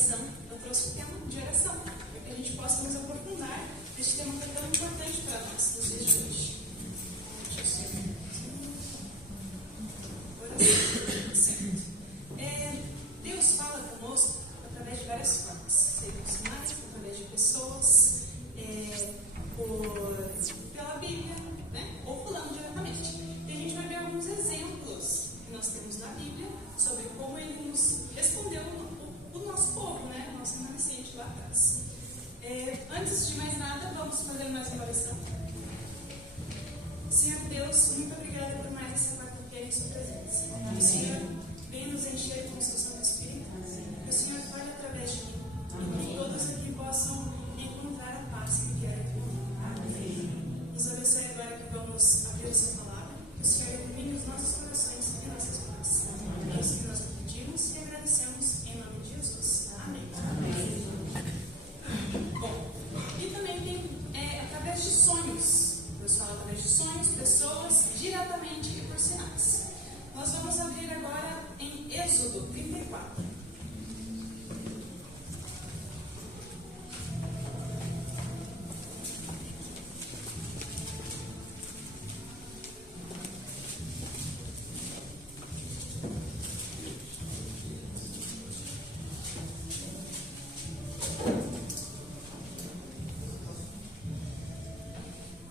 oração, eu trouxe o tema de oração, para que a gente possa nos aprofundar neste tema que é tão importante para nós nos dias de hoje. Deus fala conosco através de várias formas, seja por sinais, através de pessoas, pela Bíblia, né? Ou falando diretamente. E a gente vai ver alguns exemplos que nós temos na Bíblia sobre como Ele nos respondeu o nosso povo, né? Nosso remanescente lá atrás. Antes de mais nada, vamos fazer mais uma oração. Senhor Deus, muito obrigada por mais essa quarta-feira em sua presença. Que o Senhor venha nos encher com o seu Santo Espírito. Que o Senhor fale através de mim. E que todos aqui possam encontrar a paz que vier aqui. Amém. Nos abençoe agora que vamos abrir a sua palavra. Que o Senhor ilumine os nossos corações e nossas vidas. É isso que nós pedimos e agradecemos em nome de Jesus. Amém. Amém. Bom, e também tem através de sonhos. Deus fala através de sonhos, pessoas, diretamente e por sinais. Nós vamos abrir agora em Êxodo 34.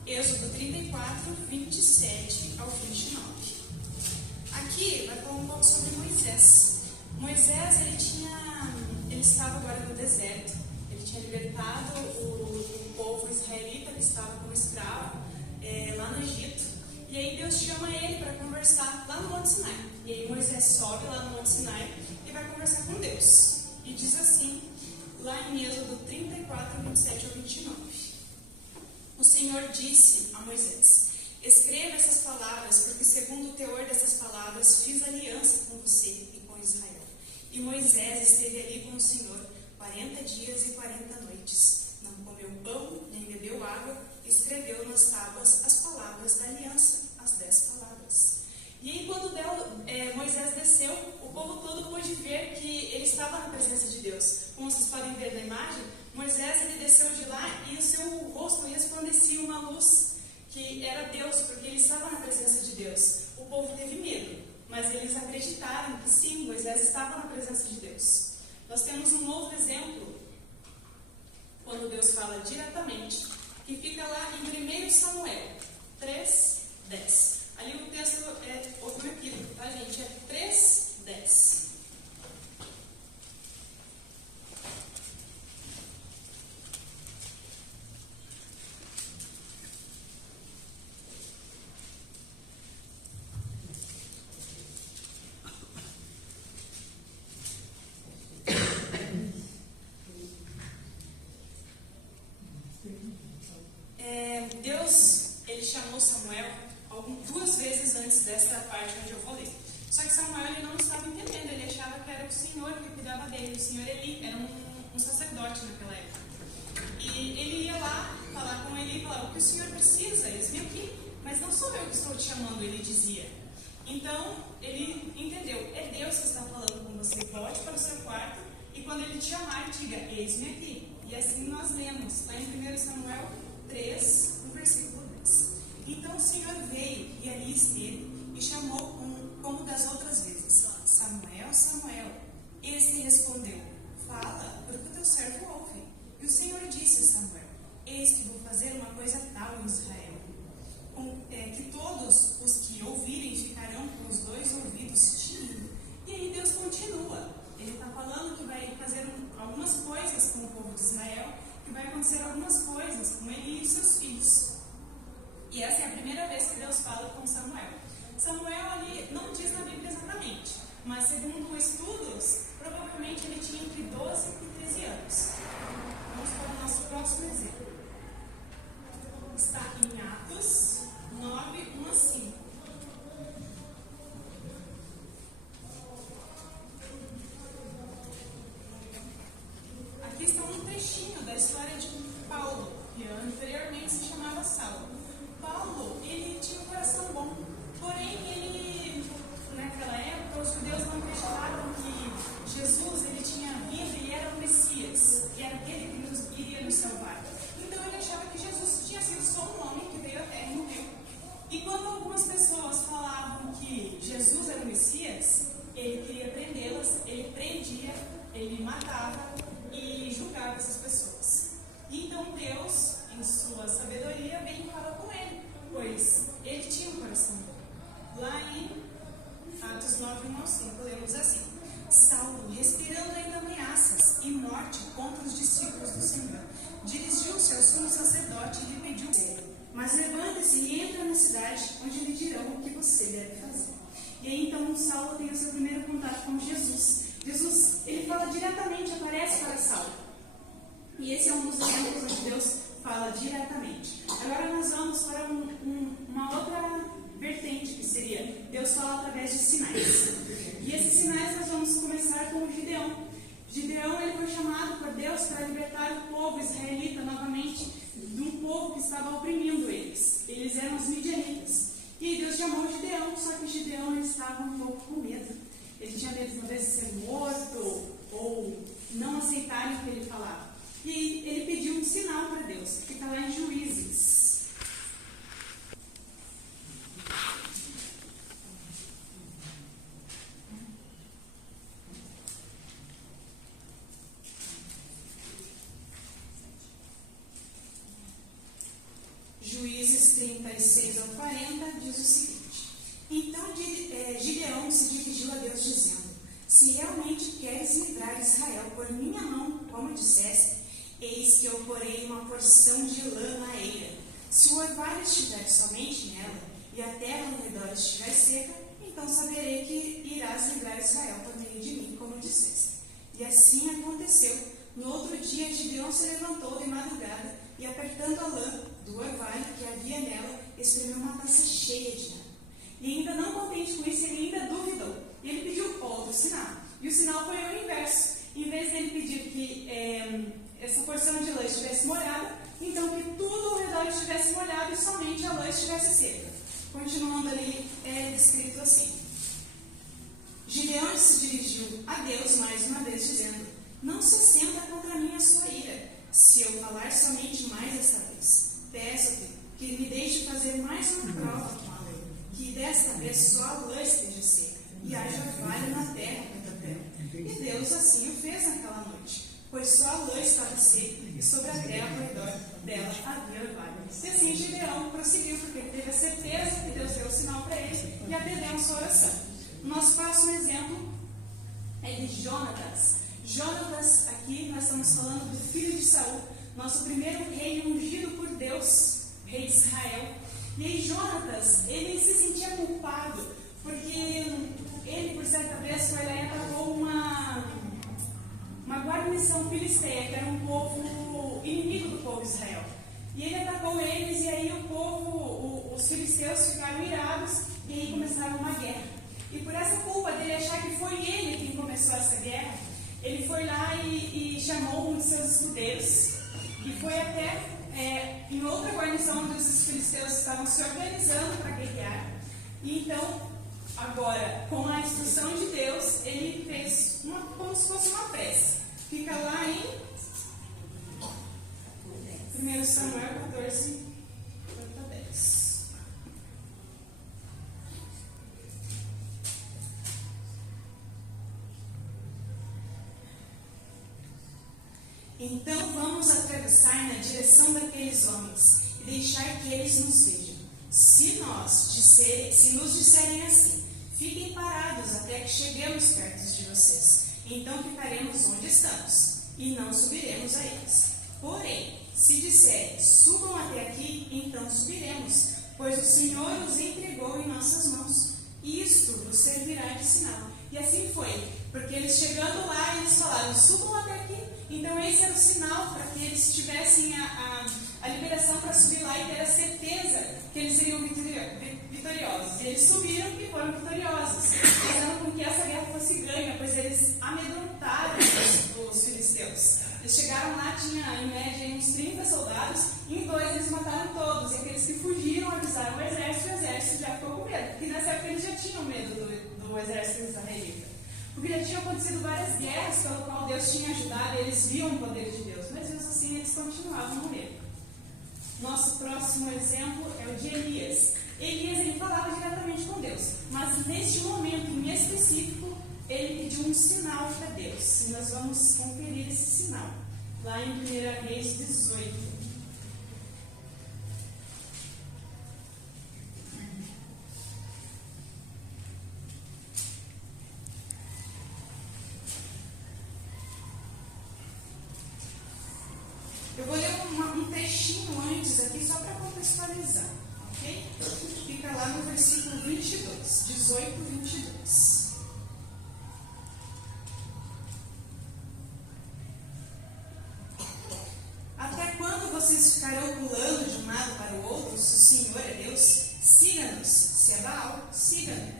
Êxodo 34, 27 ao 29. Aqui vai falar um pouco sobre Moisés. Moisés, ele estava agora no deserto. Ele tinha libertado o povo israelita que estava como escravo lá no Egito. E aí Deus chama ele para conversar lá no Monte Sinai. E aí Moisés sobe lá no Monte Sinai e vai conversar com Deus. E diz assim, lá em Êxodo 34, 27 ao 29. O Senhor disse a Moisés: escreva essas palavras, porque segundo o teor dessas palavras fiz aliança com você e com Israel. E Moisés esteve ali com o Senhor 40 dias e 40 noites. Não comeu pão, nem bebeu água, e escreveu nas tábuas as palavras da aliança, as 10 palavras. E aí quando Moisés desceu, o povo todo pôde ver que ele estava na presença de Deus. Como vocês podem ver na imagem, Moisés ele desceu de lá e o seu rosto resplandecia uma luz que era Deus, porque ele estava na presença de Deus. O povo teve medo, mas eles acreditaram que sim, Moisés estava na presença de Deus. Nós temos um outro exemplo, quando Deus fala diretamente, que fica lá em 1 Samuel 3, 10. Ali o texto houve um equívoco, tá, gente? É 3, 10. Deus, ele chamou Samuel duas vezes antes dessa parte onde eu vou ler. Só que Samuel ele não estava entendendo, ele achava que era o Senhor que cuidava dele. O Senhor Eli era um sacerdote naquela época. E ele ia lá falar com ele e falar: o que o Senhor precisa? Eles vinham aqui, mas não sou eu que estou te chamando, ele dizia. Então ele entendeu: é Deus que está falando com você, volte para o seu quarto e quando ele te chamar, diga: eis-me aqui. E assim nós lemos, lá em 1 Samuel 3, no versículo 10. Então o Senhor veio e ali esteve e chamou como das outras vezes: Samuel, Samuel. Este respondeu: fala, porque o teu servo ouve. E o Senhor disse a Samuel: eis que vou fazer uma coisa tal em Israel, que todos os que ouvirem ficarão com os dois ouvidos tinindo. E aí Deus continua. Ele está falando que vai fazer algumas coisas com o povo de Israel, que vai acontecer algumas coisas com ele e seus filhos. E essa é a primeira vez que Deus fala com Samuel. Samuel ali não diz na Bíblia exatamente, mas segundo estudos, provavelmente ele tinha entre 12 e 13 anos. Vamos para o nosso próximo exemplo. Está em Atos 9, 1 a 5. Aqui está um trechinho da história de Paulo, que anteriormente se chamava Saulo. Paulo, ele tinha um coração bom, porém ele, naquela época, os judeus não acreditavam que Jesus, ele tinha vindo e era o 1 ao 5, lemos assim: Saulo, respirando ainda ameaças e morte contra os discípulos do Senhor, dirigiu-se ao sumo sacerdote e lhe pediu: mas levante-se e entra na cidade, onde lhe dirão o que você deve fazer. E aí então Saulo tem o seu primeiro contato com Jesus. Jesus, ele fala diretamente, aparece para Saulo. E esse é um dos exemplos onde Deus fala diretamente. Agora nós vamos para uma outra vertente, que seria Deus fala através de sinais. E esses sinais nós vamos começar com o Gideão. Gideão, ele foi chamado por Deus para libertar o povo israelita novamente de um povo que estava oprimindo eles. Eles eram os midianitas. E aí Deus chamou Gideão, só que Gideão ele estava um pouco com medo. Ele tinha medo de talvez ser morto ou não aceitarem o que ele falava. E ele pediu um sinal para Deus, que está lá em Juízes. Juízes 36 ao 40 diz o seguinte: Então Gideão se dirigiu a Deus dizendo: Se realmente queres livrar Israel por minha mão, como disseste, eis que eu porei uma porção de lã na eira. Se o orvalho estiver somente nela, e a terra ao redor estiver seca, então saberei que irás livrar Israel por meio de mim, como disseste. E assim aconteceu. No outro dia, Gideão se levantou de madrugada e, apertando a lã do orvalho que havia nela, espremeu uma taça cheia de água. E ainda não contente com isso, ele ainda duvidou. E ele pediu outro sinal. E o sinal foi o inverso. Em vez dele pedir que essa porção de lã estivesse molhada, então que tudo ao redor estivesse molhado e somente a lã estivesse seca. Continuando ali, é descrito assim: Gideão se dirigiu a Deus mais uma vez, dizendo: Não se acenda contra mim a sua ira, se eu falar somente mais esta vez. Peço-te que me deixe fazer mais uma prova com a lã, que desta vez só a lã esteja seca, e haja orvalho na terra contra terra. E Deus assim o fez naquela noite, pois só a lã estava seca, e sobre a terra ao redor dela havia orvalho. E assim Gideão prosseguiu, porque teve a certeza que Deus deu o sinal para ele, e atendeu a sua oração. O nosso próximo exemplo é de Jonatas. Jonatas, aqui nós estamos falando do filho de Saul, nosso primeiro rei ungido por Deus, rei de Israel. E aí Jonatas, ele se sentia culpado, porque ele, por certa vez, foi lá e atacou uma guarnição filisteia, que era um povo inimigo do povo de Israel. E ele atacou eles, e aí o povo, os filisteus ficaram irados, e aí começaram uma guerra. E por essa culpa dele achar que foi ele quem começou essa guerra, ele foi lá e chamou um de seus escudeiros e foi até em outra guarnição onde os filisteus estavam se organizando para guerrear. E então, agora, com a instrução de Deus, ele fez como se fosse uma prece. Fica lá em 1 Samuel 14, 10. Então vamos atravessar na direção daqueles homens e deixar que eles nos vejam. Se nos disserem assim, fiquem parados até que cheguemos perto de vocês. Então ficaremos onde estamos e não subiremos a eles. Porém, se disserem, subam até aqui, então subiremos, pois o Senhor os entregou em nossas mãos. Isto vos servirá de sinal. E assim foi, porque eles chegando lá, eles falaram, subam até aqui. Então esse era o sinal para que eles tivessem a liberação para subir lá e ter a certeza que eles seriam vitoriosos. E eles subiram e foram vitoriosos, fazendo com que essa guerra fosse ganha, pois eles amedrontaram os filisteus. Eles chegaram lá, tinha em média uns 30 soldados, e em 2 eles mataram todos. E aqueles que fugiram avisaram o exército já ficou com medo, porque nessa época eles já tinham medo do exército israelita. Porque já tinham acontecido várias guerras pelo qual Deus tinha ajudado, e eles viam o poder de Deus, mas mesmo assim eles continuavam no medo. Nosso próximo exemplo é o de Elias. Elias, ele falava diretamente com Deus, mas neste momento em específico, ele pediu um sinal para Deus. E nós vamos conferir esse sinal, lá em 1 Reis 18. Eu vou ler um textinho antes aqui, só para contextualizar, ok? Fica lá no versículo 22, 18, 22. Até quando vocês ficarão pulando de um lado para o outro, se o Senhor é Deus? Siga-nos. Se é Baal, siga-nos.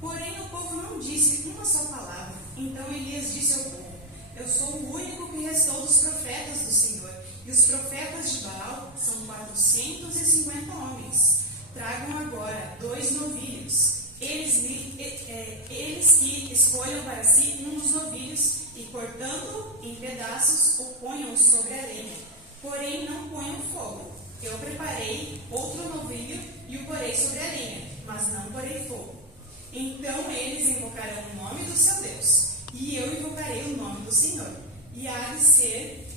Porém, o povo não disse uma só palavra. Então Elias disse ao povo: eu sou o único que restou dos profetas do Senhor, e os profetas de Baal são 450 homens. Tragam agora 2 novilhos. Eles que escolham para si um dos novilhos e, cortando em pedaços, o ponham sobre a lenha. Porém, não ponham fogo. Eu preparei outro novilho e o porei sobre a lenha, mas não porei fogo. Então eles invocarão o nome do seu Deus, e eu invocarei o nome do Senhor. E há de ser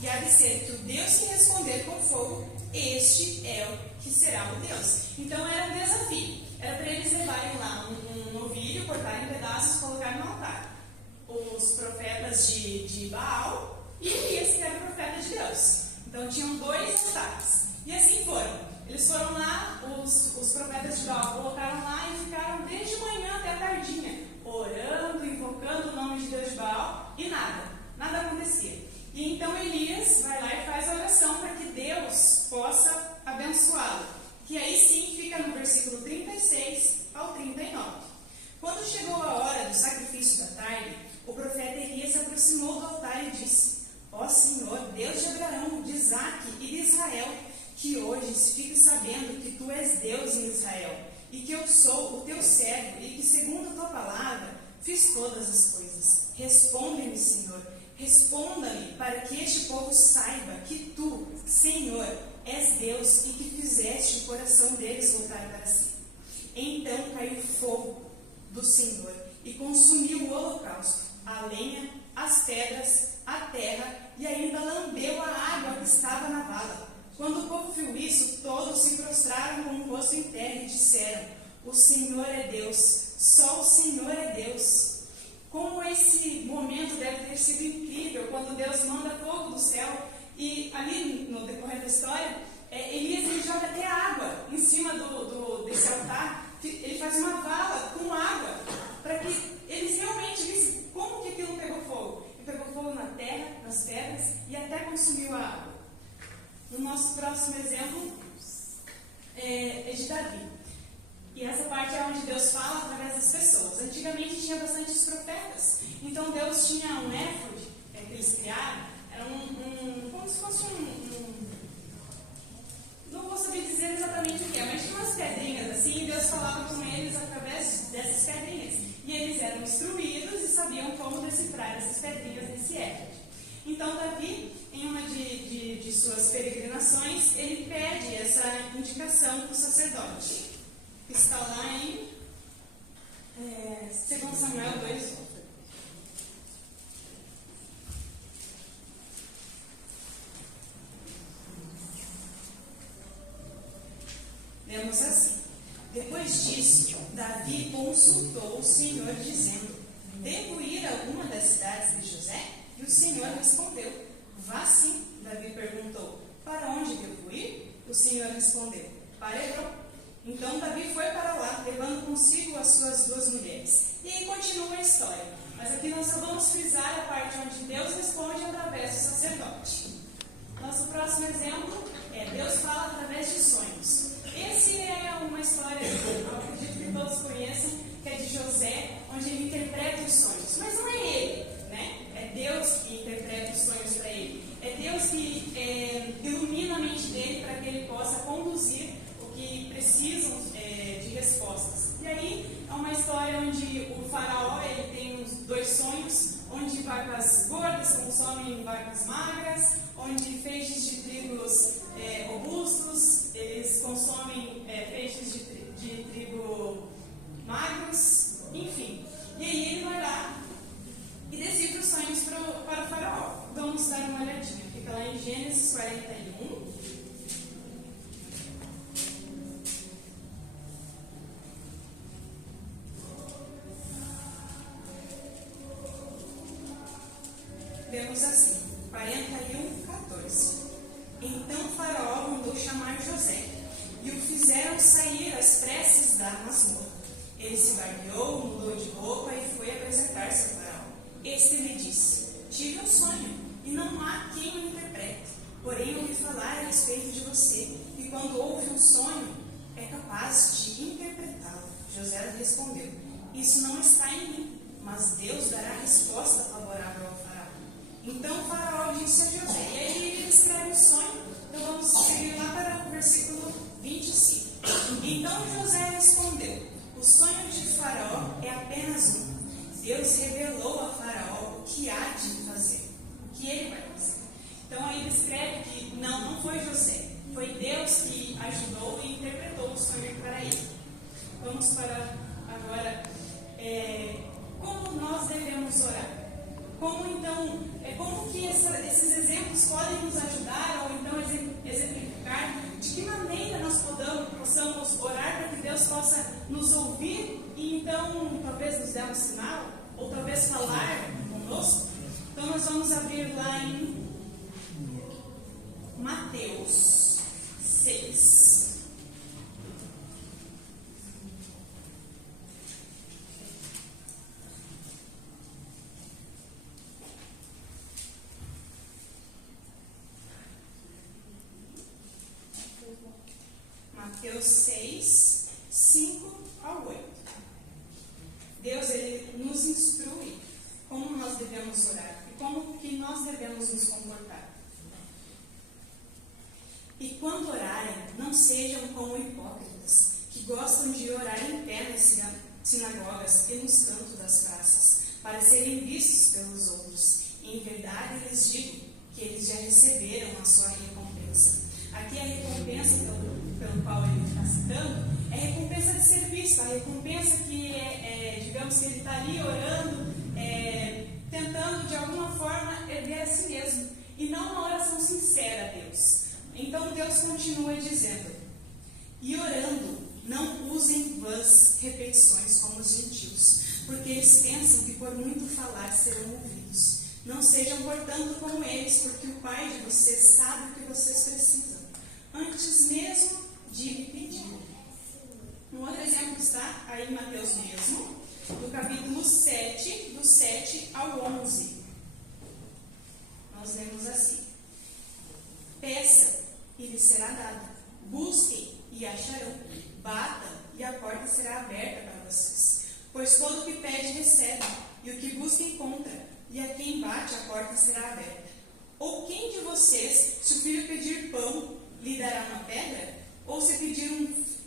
que o Deus que responder com fogo, este é o que será o Deus. Então era um desafio. Era para eles levarem lá um novilho, cortarem em pedaços e colocarem no altar. Os profetas de Baal e Elias, que era o profeta de Deus. Então tinham 2 altares. E assim foram. Eles foram lá, os profetas de Baal colocaram lá e ficaram desde manhã até a tardinha, orando, invocando o nome de Deus de Baal, e nada acontecia. E então Elias vai lá e faz a oração para que Deus possa abençoá-lo. Que aí sim fica no versículo 36 ao 39. Quando chegou a hora do sacrifício da tarde, o profeta Elias se aproximou do altar e disse: ó Senhor, Deus de Abraão, de Isaque e de Israel, que hoje se fique sabendo que tu és Deus em Israel, e que eu sou o teu servo, e que segundo a tua palavra fiz todas as coisas. Responde-me, Senhor, responda-me, para que este povo saiba que tu, Senhor, és Deus e que fizeste o coração deles voltar para si. Então caiu fogo do Senhor e consumiu o holocausto, a lenha, as pedras, a terra, e ainda lambeu a água que estava na vala. Quando o povo viu isso, todos se prostraram com o rosto em terra e disseram: o Senhor é Deus, só o Senhor é Deus. Como esse momento deve ter sido incrível, quando Deus manda fogo do céu, e ali no decorrer da história, Elias ele joga até água em cima desse altar. Ele faz uma vala com água, para que eles realmente vissem como que aquilo pegou fogo. E pegou fogo na terra, nas pedras, e até consumiu a água. O nosso próximo exemplo é de Davi. E essa parte é onde Deus fala através das pessoas. Antigamente tinha bastantes profetas. Então Deus tinha um éfode que eles criaram. Era como se fosse não vou saber dizer exatamente o que é, mas tinha umas pedrinhas assim, e Deus falava com eles através dessas pedrinhas. E eles eram instruídos e sabiam como decifrar essas pedrinhas nesse éfode. Então Davi, em uma de suas peregrinações, ele pede essa indicação para o sacerdote, que está lá em 2 Samuel 2:1. Lemos assim: depois disso, Davi consultou o Senhor, dizendo: devo ir a alguma das cidades de José? E o Senhor respondeu: vá sim. Davi perguntou: para onde devo ir? O Senhor respondeu: para Hebrom. Então Davi foi para lá, levando consigo as suas 2 mulheres. E aí continua a história. Mas aqui nós só vamos frisar a parte onde Deus responde através do sacerdote. Nosso próximo exemplo é Deus fala através de sonhos. Esse é uma história que eu acredito que todos conhecem, que é de José, onde ele interpreta os sonhos. Mas não é ele, né? É Deus que interpreta os sonhos para ele. É Deus que ilumina a mente dele para que ele possa conduzir o que precisam de respostas. E aí é uma história onde o faraó ele tem 2 sonhos, onde vacas gordas consomem vacas magras, onde feixes de trigos robustos, eles consomem feixes de trigo magros, enfim. E aí ele vai lá e decifra os sonhos para o faraó. Vamos dar uma olhadinha. Fica lá em Gênesis 41. Vemos assim: 41:14. Então Faraó mandou chamar José, e o fizeram sair às pressas da masmorra. Ele se barbeou, mudou de roupa e foi apresentar-se a Faraó. Este lhe disse: tive um sonho, e não há quem o interprete. Porém, ouvi falar a respeito de você, e quando ouve um sonho, é capaz de interpretá-lo. José respondeu: isso não está em mim, mas Deus dará resposta favorável ao Faraó. Então o Faraó disse a José, e aí ele escreve o sonho. Então vamos seguir lá para o versículo 25. Então José respondeu: o sonho de Faraó é apenas um. Deus revelou a Faraó o que há de fazer, o que ele vai fazer. Então aí ele escreve que não foi José, foi Deus que ajudou e interpretou o sonho para ele. Vamos para agora como nós devemos orar. Como que esses exemplos podem nos ajudar ou então exemplificar de que maneira nós possamos orar para que Deus possa nos ouvir e então talvez nos dar um sinal ou talvez falar conosco. Então nós vamos abrir lá em Mateus 6. Mateus 6, 5 ao 8. Deus, ele nos instrui como nós devemos orar e como que nós devemos nos comportar. E quando orarem, não sejam como hipócritas, que gostam de orar em pé nas sinagogas e nos cantos das praças, para serem vistos pelos outros. Em verdade, lhes digo que eles já receberam a sua recompensa. Aqui a recompensa pelo qual ele está citando é a recompensa de ser visto, a recompensa que digamos que ele está ali orando, tentando de alguma forma erguer a si mesmo, e não uma oração sincera a Deus. Então Deus continua dizendo: e orando, não usem vãs repetições como os gentios, porque eles pensam que por muito falar serão ouvidos. Não sejam, portanto, como eles, porque o Pai de vocês sabe o que vocês precisam, antes mesmo de lhe pedir. Um outro exemplo está aí em Mateus mesmo, do capítulo 7, do 7 ao 11. Nós lemos assim: peça e lhe será dado, busquem e acharão, batam e a porta será aberta para vocês. Pois todo o que pede recebe, e o que busca encontra, e a quem bate a porta será aberta. Ou quem de vocês, se o filho pedir pão, lhe dará uma pedra? Ou se pedir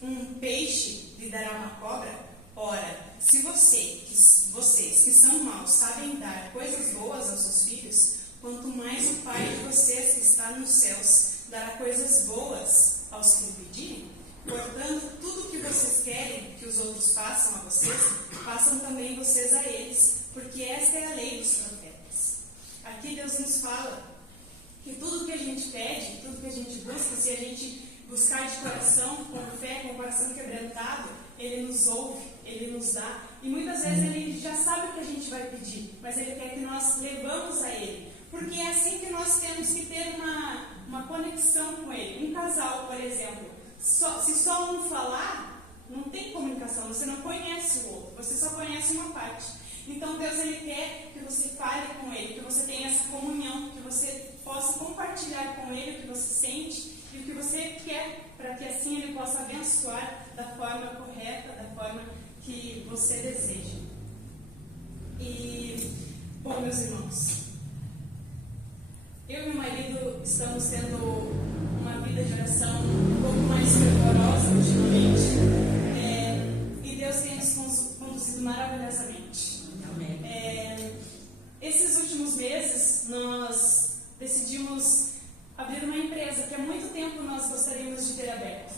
um peixe, lhe dará uma cobra? Ora, se vocês que são maus sabem dar coisas boas aos seus filhos, quanto mais o Pai de vocês que está nos céus dará coisas boas aos que lhe pedirem. Portanto, tudo o que vocês querem que os outros façam a vocês, façam também vocês a eles, porque esta é a lei dos profetas. Aqui Deus nos fala que tudo que a gente pede, tudo que a gente busca, se a gente buscar de coração, com fé, com o coração quebrantado, Ele nos ouve, Ele nos dá. E muitas vezes Ele já sabe o que a gente vai pedir, mas Ele quer que nós levamos a Ele. Porque é assim que nós temos que ter uma conexão com Ele. Um casal, por exemplo, se só um falar, não tem comunicação, você não conhece o outro, você só conhece uma parte. Então Deus, Ele quer que você fale com Ele, que você tenha essa comunhão, que você possa compartilhar com Ele o que você sente e o que você quer, para que assim Ele possa abençoar da forma correta, da forma que você deseja. E, bom, meus irmãos, eu e meu marido estamos tendo uma vida de oração um pouco mais fervorosa ultimamente, e Deus tem nos conduzido maravilhosamente. Esses últimos meses nós decidimos abrir uma empresa que há muito tempo nós gostaríamos de ter aberto.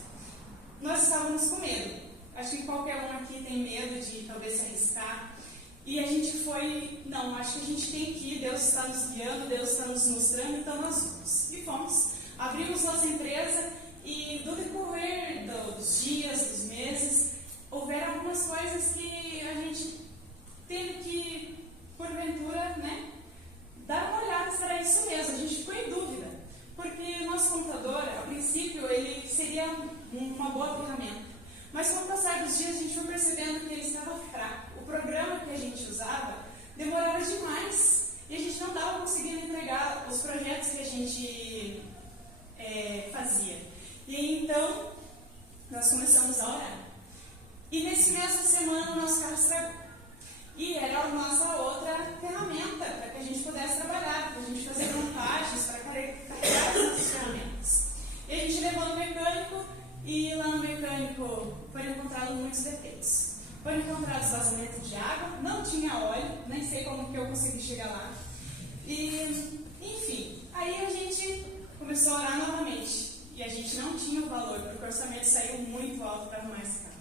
Nós estávamos com medo. Acho que qualquer um aqui tem medo de talvez se arriscar. E a gente foi, não, acho que a gente tem que ir, Deus está nos guiando, Deus está nos mostrando, então nós fomos. E fomos. Abrimos nossa empresa e do decorrer dos dias, dos meses, houveram algumas coisas que a gente teve que, porventura, dar uma olhada se era isso mesmo. A seria uma boa ferramenta. Mas com o passar dos dias a gente foi percebendo que ele estava fraco. O programa que a gente usava demorava demais e a gente não estava conseguindo entregar os projetos que a gente fazia. E então nós começamos a orar. E nessa semana o nosso carro estragou. E era a nossa outra ferramenta para que a gente pudesse trabalhar, para a gente fazer montagens, para carregar as nossas ferramentas. E a gente levou no mecânico e lá no mecânico foram encontrados muitos defeitos. Foram encontrados vazamentos de água, não tinha óleo, nem sei como que eu consegui chegar lá. E, enfim, aí a gente começou a orar novamente. E a gente não tinha o valor, porque o orçamento saiu muito alto para arrumar esse carro.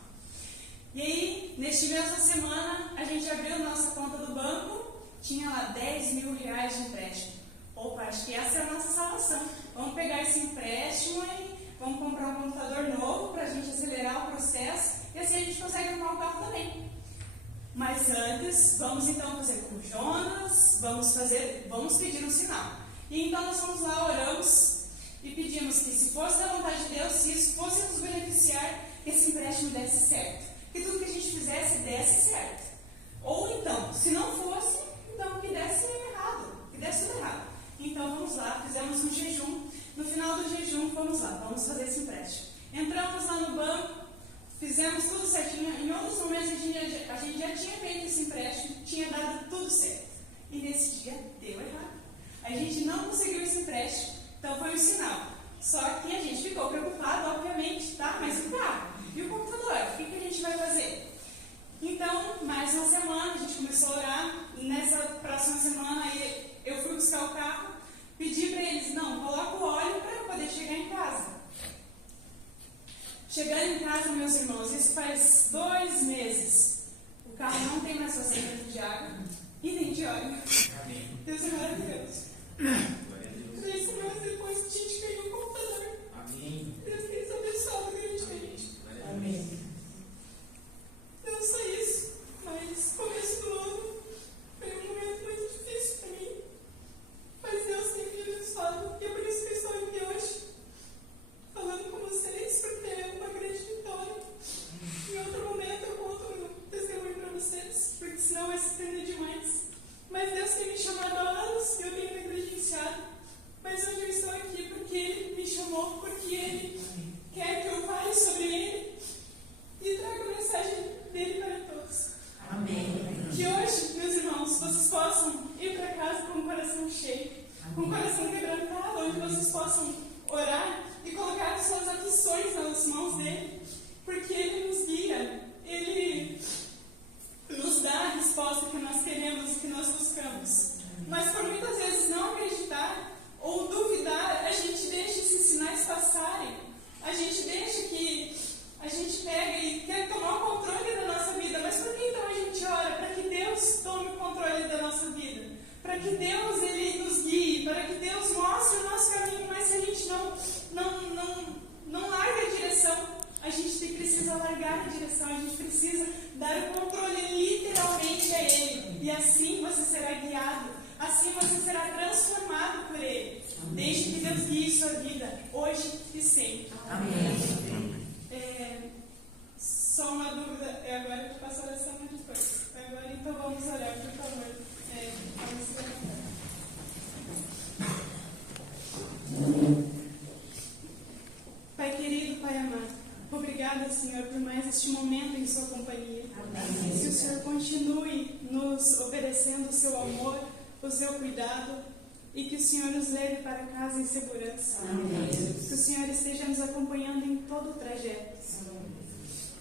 E aí, neste mesma semana, a gente abriu nossa conta do banco, tinha lá 10 mil reais de empréstimo. Opa, acho que essa é a nossa salvação. Vamos pegar esse empréstimo e vamos comprar um computador novo para a gente acelerar o processo e assim a gente consegue arrumar o carro também. Mas antes, vamos então fazer com o Jonas, vamos pedir um sinal. E então nós fomos lá, oramos e pedimos que, se fosse da vontade de Deus, se isso fosse nos beneficiar, que esse empréstimo desse certo. Que tudo que a gente fizesse desse certo. Ou então, se não fosse, então que desse errado, que desse tudo errado. Então vamos lá, fizemos um jejum. No final do jejum, vamos lá, vamos fazer esse empréstimo. Entramos lá no banco, fizemos tudo certinho. Em outros momentos a gente já tinha feito esse empréstimo, tinha dado tudo certo. E nesse dia deu errado. A gente não conseguiu esse empréstimo, então foi um sinal. Só que a gente ficou preocupado, obviamente, tá? Mas o carro? E o computador? O que a gente vai fazer? Então, mais uma semana, a gente começou a orar. Nessa próxima semana, aí, eu fui buscar o carro, pedi para eles, não, coloca o óleo para eu poder chegar em casa. Chegando em casa, meus irmãos, isso faz 2 meses. O carro não tem mais vazamento de água e nem de óleo. Amém. Deus é maravilhoso. Glória a Deus. 3 semanas depois, a gente ganhou o computador. Amém. Deus tem esse abençoado grandemente. Glória a Deus. Amém. Não só isso, mas começo do ano foi um momento muito difícil para mim. Mas Deus tem me abençoado e é por isso que eu estou aqui hoje, falando com vocês, porque é uma grande vitória. Em outro momento eu conto meu testemunho para vocês, porque senão vai se estender demais. Mas Deus tem me chamado há anos e eu tenho negligenciado. Mas hoje eu estou aqui porque Ele me chamou, porque Ele quer que eu fale sobre Ele e traga a mensagem dele para todos. Amém. Que hoje, meus irmãos, vocês possam ir para casa com o coração cheio, com o coração quebrantado, onde vocês possam orar e colocar as suas aflições nas mãos dele, porque ele nos guia, ele nos dá a resposta que nós queremos e que nós buscamos. Mas por muitas vezes não acreditar ou duvidar, a gente deixa esses sinais passarem, a gente deixa que a gente pega e quer tomar o controle da nossa vida. Mas por que então a gente ora? Para que Deus tome o controle da nossa vida. Para que Deus Ele nos guie. Para que Deus mostre o nosso caminho. Mas se a gente não larga a direção, a gente precisa largar a direção. A gente precisa dar o controle literalmente a Ele. E assim você será guiado. Assim você será transformado por Ele. Deixe que Deus guie sua vida, hoje e sempre. Amém. Só uma dúvida, agora que passou essa depois. Agora então vamos orar, por favor. Vamos levantar. Pai querido, Pai amado, obrigada, Senhor, por mais este momento em sua companhia. Amém. Que o Senhor continue nos oferecendo o seu amor, o seu cuidado, e que o Senhor nos leve para casa em segurança. Amém. Que o Senhor esteja nos acompanhando em todo o trajeto.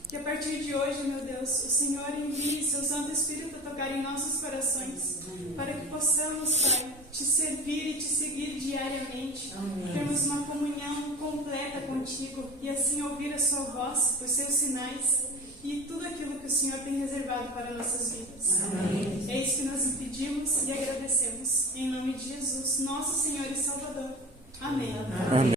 Que a partir de hoje, meu Deus, o Senhor envie seu Santo Espírito a tocar em nossos corações, para que possamos, Pai, te servir e te seguir diariamente. Amém. Termos uma comunhão completa contigo e assim ouvir a sua voz, os seus sinais e tudo aquilo que o Senhor tem reservado para nossas vidas. Amém. É isso que nós lhe pedimos e agradecemos. Em nome de Jesus, nosso Senhor e Salvador. Amém. Amém.